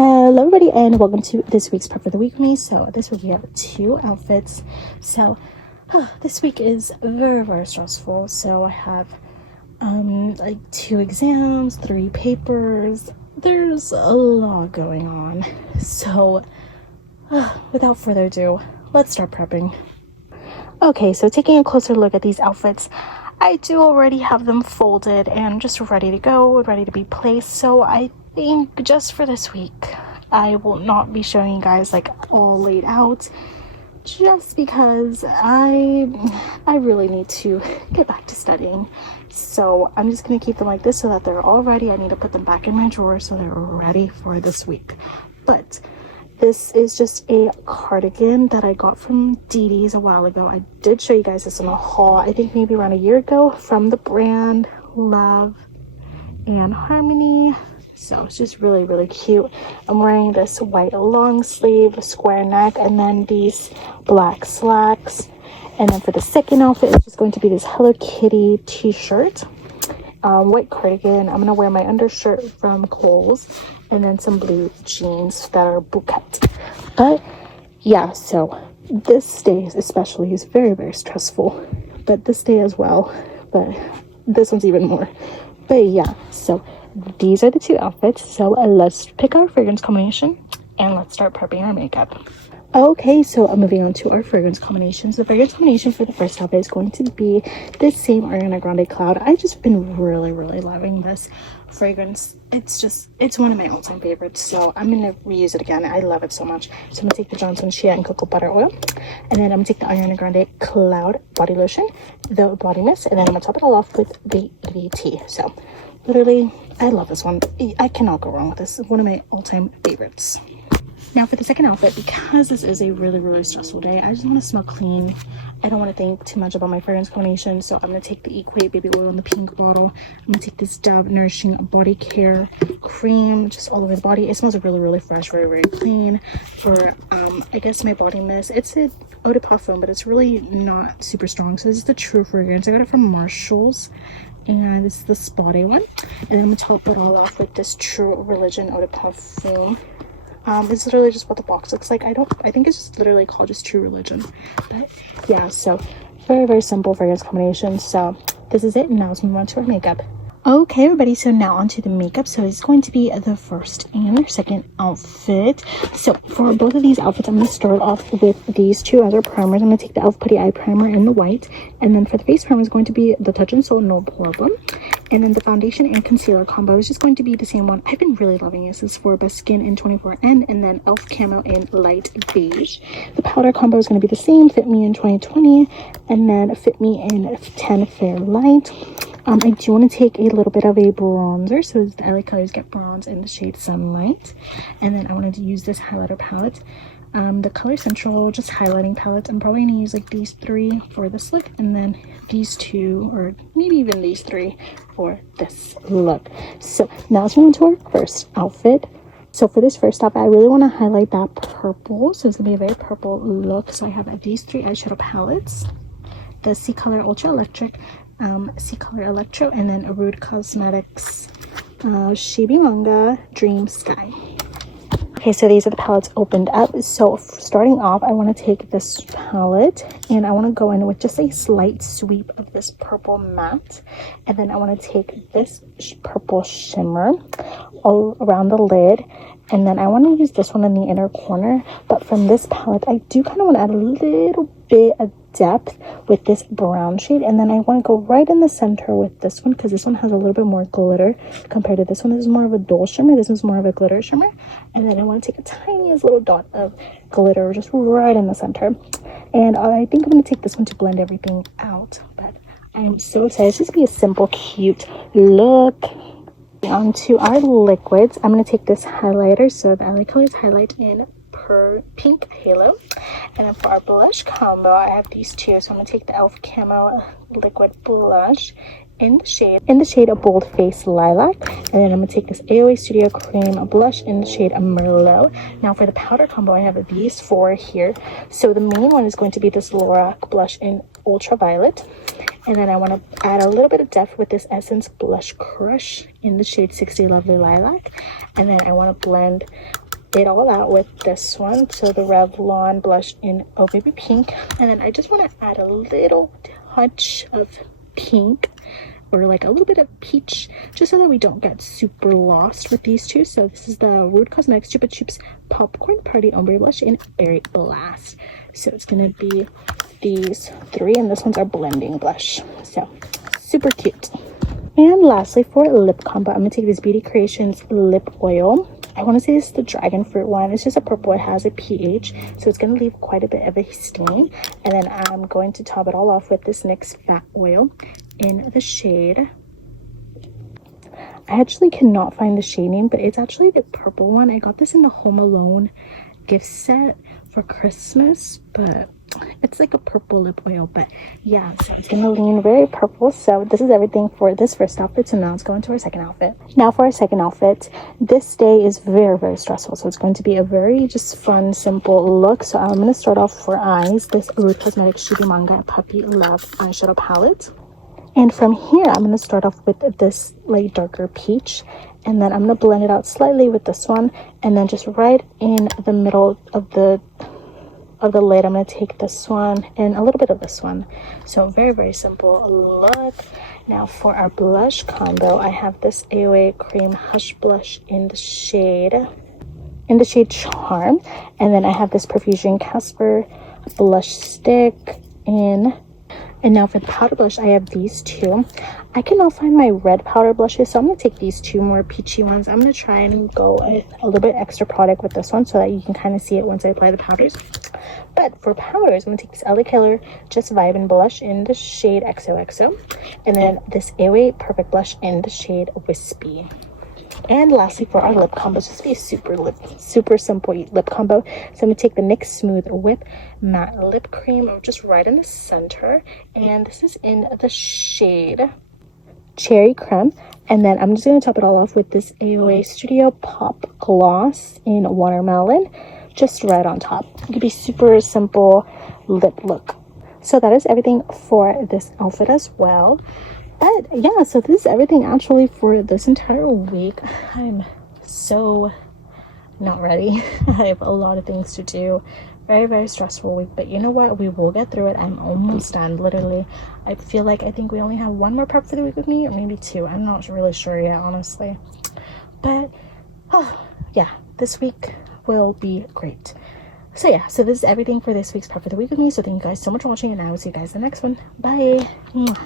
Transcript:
Hello everybody and welcome to this week's prep for the week with me. So this week we have two outfits. So this week is very stressful. So I have like 2 exams, 3 papers. There's a lot going on. So without further ado, let's start prepping. Okay, so taking a closer look at these outfits, I do already have them folded and just ready to go, ready to be placed. So I think just for this week, I will not be showing you guys like all laid out, just because I really need to get back to studying. So I'm just gonna keep them like this so that they're all ready. I need to put them back in my drawer so they're ready for this week. But this is just a cardigan that I got from DD's a while ago. I did show you guys this in a haul, I think maybe around a year ago, from the brand Love and Harmony. So it's just really cute. I'm wearing this white long sleeve, square neck, and then these black slacks. And then for the second outfit, it's just going to be this Hello Kitty t-shirt, white cardigan. I'm gonna wear my undershirt from Kohl's, and then some blue jeans that are bootcut. But yeah, so this day especially is very stressful, but this day as well, but this one's even more. But yeah, so these are the 2 outfits. So let's pick our fragrance combination and let's start prepping our makeup. Okay, so moving on to our fragrance combinations. The fragrance combination for the first outfit is going to be this same Ariana Grande Cloud. I've just been really loving this fragrance. It's one of my all-time favorites, so I'm gonna reuse it again. I love it so much. So I'm gonna take the Johnson Shea and Cocoa Butter Oil, and then I'm gonna take the Ariana Grande Cloud body lotion, the body mist, and then I'm gonna top it all off with the EDT. So literally, I love this one. I cannot go wrong with this. It's one of my all-time favorites. Now for the second outfit, because this is a really stressful day, I just want to smell clean. I don't want to think too much about my fragrance combination, so I'm going to take the Equate baby oil in the pink bottle. I'm going to take this Dove Nourishing Body Care cream just all over the body. It smells really fresh, very clean. For I guess my body mist, it's a eau de parfum, but it's really not super strong, so this is the True fragrance. I got it from Marshall's, and this is the Spa Day one. And then I'm going to top it all off with this True Religion eau de parfum. It's literally just what the box looks like. I think it's just literally called just True Religion. But yeah, so very simple fragrance combination. So this is it. Now let's move on to our makeup. Okay everybody, so now onto the makeup. So it's going to be the first and second outfit. So for both of these outfits, I'm going to start off with these 2 other primers. I'm going to take the e.l.f. Putty Eye Primer in the white, and then for the face primer is going to be the Touch in Sol No Problem, and then the foundation and concealer combo is just going to be the same one. I've been really loving this. This is for Best Skin in 24N, and then e.l.f. Camo in light beige. The powder combo is going to be the same, Fit Me in 2020, and then Fit Me in 10 Fair Light. I do want to take a little bit of a bronzer, so the LA Colors Get Bronze in the shade Sunlight. And then I wanted to use this highlighter palette, the Color Central just highlighting palette. I'm probably going to use like these 3 for this look, and then these 2, or maybe even these 3 for this look. So now let's move on to our first outfit. So for this first outfit, I really want to highlight that purple, so it's going to be a very purple look. So I have these 3 eyeshadow palettes, the C Color Ultra Electric, C Color Electro, and then Rude Cosmetics Shibi Manga Dream Sky. Okay, so these are the palettes opened up. So starting off, I want to take this palette and I want to go in with just a slight sweep of this purple matte, and then I want to take this purple shimmer all around the lid, and then I want to use this one in the inner corner. But from this palette, I do kind of want to add a little bit of depth with this brown shade, and then I want to go right in the center with this one, because this one has a little bit more glitter compared to this one. This is more of a dull shimmer, this is more of a glitter shimmer, and then I want to take a tiniest little dot of glitter just right in the center. And I think I'm going to take this one to blend everything out, but I'm so excited. It's just be a simple cute look. Onto our liquids, I'm going to take this highlighter, so the LA Colors Highlight in Pink Halo, and then for our blush combo, I have these 2. So I'm going to take the e.l.f. Camo Liquid Blush in the shade of Bold Face Lilac, and then I'm going to take this AOA Studio Cream blush in the shade of Merlot. Now for the powder combo, I have these 4 here. So the main one is going to be this Lorac blush in Ultraviolet, and then I want to add a little bit of depth with this Essence Blush Crush in the shade 60 Lovely Lilac, and then I want to blend did all out with this one, so the Revlon blush in Oh Baby Pink. And then I just want to add a little touch of pink, or like a little bit of peach, just so that we don't get super lost with these two. So this is the Rude Cosmetics Chupa Chups Popcorn Party Ombre Blush in Berry Blast. So it's gonna be these three, and this one's our blending blush, so super cute. And lastly, for lip combo, I'm gonna take this Beauty Creations lip oil. I want to say this is the dragon fruit one. It's just a purple. It has a pH, so it's going to leave quite a bit of a stain. And then I'm going to top it all off with this NYX fat oil in the shade. I actually cannot find the shade name, but it's actually the purple one. I got this in the Home Alone gift set for Christmas, but it's like a purple lip oil. But yeah, so it's gonna lean very purple. So this is everything for this first outfit. So now let's go into our second outfit. Now for our second outfit, this day is very stressful, so it's going to be a very just fun, simple look. So I'm going to start off for eyes, this Rude Cosmetics Shooby Manga Puppy Love eyeshadow palette. And from here, I'm going to start off with this like darker peach, and then I'm going to blend it out slightly with this one, and then just right in the middle of the lid, I'm going to take this one and a little bit of this one. So very simple look. Now for our blush combo, I have this AOA Cream Hush Blush in the shade Charm, and then I have this Perfusion Casper blush stick in. And now for the powder blush, I have these two. I cannot find my red powder blushes, so I'm going to take these two more peachy ones. I'm going to try and go a little bit extra product with this one so that you can kind of see it once I apply the powders. But for powders, I'm going to take this LA Killer Just Vibin' blush in the shade XOXO. And then this AOA Perfect blush in the shade Wispy. And lastly, for our lip combo, it's just be a super simple lip combo. So I'm going to take the NYX Smooth Whip Matte Lip Cream just right in the center. And this is in the shade Cherry Creme. And then I'm just going to top it all off with this AOA Studio Pop Gloss in Watermelon, just right on top. It could be super simple lip look. So that is everything for this outfit as well. But yeah, so this is everything actually for this entire week. I'm so not ready. I have a lot of things to do. Very stressful week, but you know what, we will get through it. I'm almost done. Literally, I think we only have one more prep for the week with me, or maybe two. I'm not really sure yet, honestly. But yeah, this week will be great. So yeah, so this is everything for this week's prep for the week with me. So thank you guys so much for watching, and I will see you guys in the next one. Bye. Mwah.